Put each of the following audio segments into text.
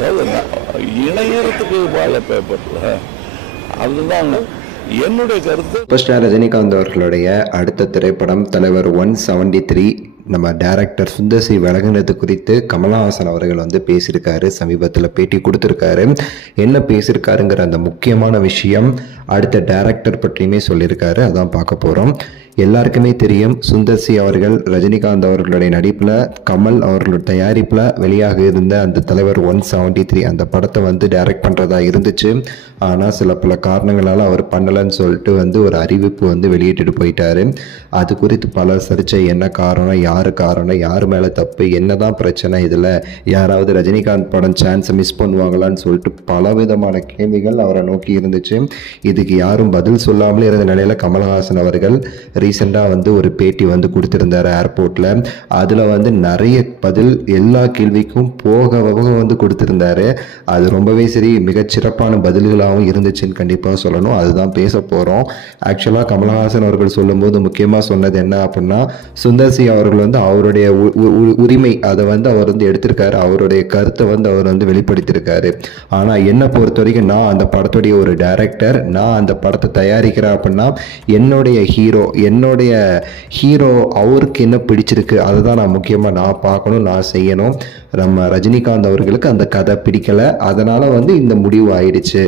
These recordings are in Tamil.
அதாவது இணையறதுக்கு பேப்பர்ல அதுதான் என்னுடைய கருத்து. சூப்பர் ஸ்டார் ரஜினிகாந்த் அவர்களுடைய அடுத்த திரைப்படம் தலைவர் 173 நம்ம டைரக்டர் சுந்தர் சி விலகினது குறித்து கமலஹாசன் அவர்கள் வந்து பேசியிருக்காரு. சமீபத்தில் பேட்டி கொடுத்துருக்காரு. என்ன பேசியிருக்காருங்கிற அந்த முக்கியமான விஷயம் அடுத்த டைரக்டர் பற்றியுமே சொல்லியிருக்காரு. அதான் பார்க்க போகிறோம். எல்லாருக்குமே தெரியும், சுந்தர் சி அவர்கள் ரஜினிகாந்த் அவர்களுடைய நடிப்பில் கமல் அவர்களோட தயாரிப்பில் வெளியாக இருந்த அந்த தலைவர் 173 அந்த படத்தை வந்து டைரக்ட் பண்ணுறதா இருந்துச்சு. ஆனால் சில பல காரணங்களால் அவர் பண்ணலைன்னு சொல்லிட்டு வந்து ஒரு அறிவிப்பு வந்து வெளியிட்டு போயிட்டாரு. அது குறித்து பல சர்ச்சை, என்ன காரணம், யார் மேலே தப்பு, என்னதான் பிரச்சனை, இதில் யாராவது ரஜினிகாந்த் படம் சான்ஸை மிஸ் பண்ணுவாங்களான்னு சொல்லிட்டு பலவிதமான கேள்விகள் அவரை நோக்கி இருந்துச்சு. இதுக்கு யாரும் பதில் சொல்லாமலே இருந்த நிலையில் கமலஹாசன் அவர்கள் ரீசெண்டாக வந்து ஒரு பேட்டி வந்து கொடுத்துருந்தார் ஏர்போர்ட்டில். அதில் வந்து நிறைய பதில் எல்லா கேள்விக்கும் போக வந்து கொடுத்துருந்தாரு. அது ரொம்பவே சரி மிகச்சிறப்பான பதில்களாகவும் இருந்துச்சுன்னு கண்டிப்பாக சொல்லணும். அதுதான் பேச போகிறோம். ஆக்சுவலாக கமலஹாசன் அவர்கள் சொல்லும்போது முக்கியமாக சொன்னது என்ன அப்படின்னா, சுந்தர் சி அவர்கள் வந்து அவருடைய உரிமை அதை வந்து அவர் வந்து எடுத்திருக்காரு. அவருடைய கருத்தை வந்து அவர் வந்து வெளிப்படுத்தியிருக்காரு. ஆனால் என்னை பொறுத்த வரைக்கும் நான் அந்த படத்துடைய ஒரு டைரக்டர், நான் அந்த படத்தை தயாரிக்கிறேன் அப்படின்னா என்னுடைய ஹீரோ அவருக்கு என்ன பிடிச்சிருக்கு அதை தான் நான் முக்கியமாக நான் பார்க்கணும், நான் செய்யணும். நம்ம ரஜினிகாந்த் அவர்களுக்கு அந்த கதை பிடிக்கலை, அதனால் வந்து இந்த முடிவு ஆயிடுச்சு.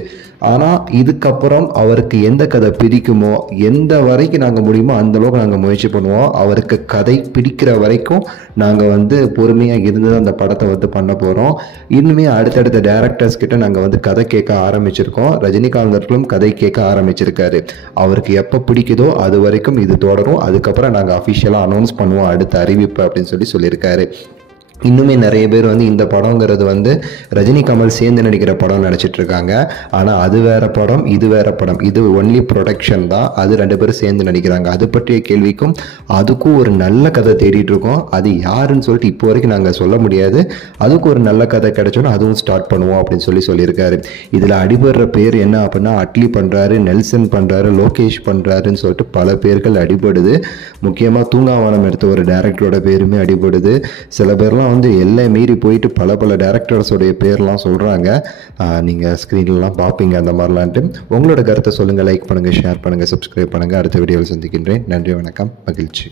ஆனால் இதுக்கப்புறம் அவருக்கு எந்த கதை பிடிக்குமோ, எந்த வரைக்கும் நாங்கள் முடியுமோ அந்தளவுக்கு நாங்கள் முயற்சி பண்ணுவோம். அவருக்கு கதை பிடிக்கிற வரைக்கும் நாங்கள் வந்து பொறுமையாக இருந்து அந்த படத்தை வந்து பண்ண போகிறோம். இன்னுமே அடுத்தடுத்த டேரக்டர்ஸ் கிட்ட நாங்கள் வந்து கதை கேட்க ஆரம்பிச்சிருக்கோம். ரஜினிகாந்த் அவர்களும் கதை கேட்க ஆரம்பிச்சிருக்காரு. அவருக்கு எப்போ பிடிக்குதோ அது வரைக்கும் இது தொடரும். அதுக்கப்புறம் நாங்கள் அஃபிஷியலாக அனௌன்ஸ் பண்ணுவோம் அடுத்த அறிவிப்பு அப்படின்னு சொல்லியிருக்காரு. இன்னுமே நிறைய பேர் வந்து இந்த படங்கிறது வந்து ரஜினி கமல் சேர்ந்து நடிக்கிற படம் நினச்சிட்டு இருக்காங்க. ஆனால் அது வேற படம், இது வேற படம். இது ஒன்லி ப்ரொடக்ஷன் தான். அது 2 பேரும் சேர்ந்து நடிக்கிறாங்க. அது பற்றிய கேள்விக்கும் அதுக்கும் ஒரு நல்ல கதை தேடிட்டு இருக்கோம். அது யாருன்னு சொல்லிட்டு இப்போ வரைக்கும் நாங்கள் சொல்ல முடியாது. அதுக்கு ஒரு நல்ல கதை கிடைச்சோன்னா அதுவும் ஸ்டார்ட் பண்ணுவோம் அப்படின்னு சொல்லியிருக்காரு. இதில் அடிபடுற பேர் என்ன அப்படின்னா, அட்லி பண்ணுறாரு, நெல்சன் பண்ணுறாரு, லோகேஷ் பண்ணுறாருன்னு சொல்லிட்டு பல பேர்கள் அடிபடுது. முக்கியமாக தூங்காவனம் எடுத்த ஒரு டைரக்டரோட பேருமே அடிபடுது. சில பேர்லாம் வந்து எல்லை மீறி போயிட்டு பல டேரக்டர்ஸோடைய பேர்லாம் சொல்கிறாங்க. நீங்கள் ஸ்க்ரீன்லாம் பார்ப்பீங்க அந்த மாதிரிலான்ட்டு. உங்களோட கருத்தை சொல்லுங்கள், லைக் பண்ணுங்கள், ஷேர் பண்ணுங்கள், சப்ஸ்கிரைப் பண்ணுங்கள். அடுத்த வீடியோவில் சந்திக்கின்றேன். நன்றி, வணக்கம், மகிழ்ச்சி.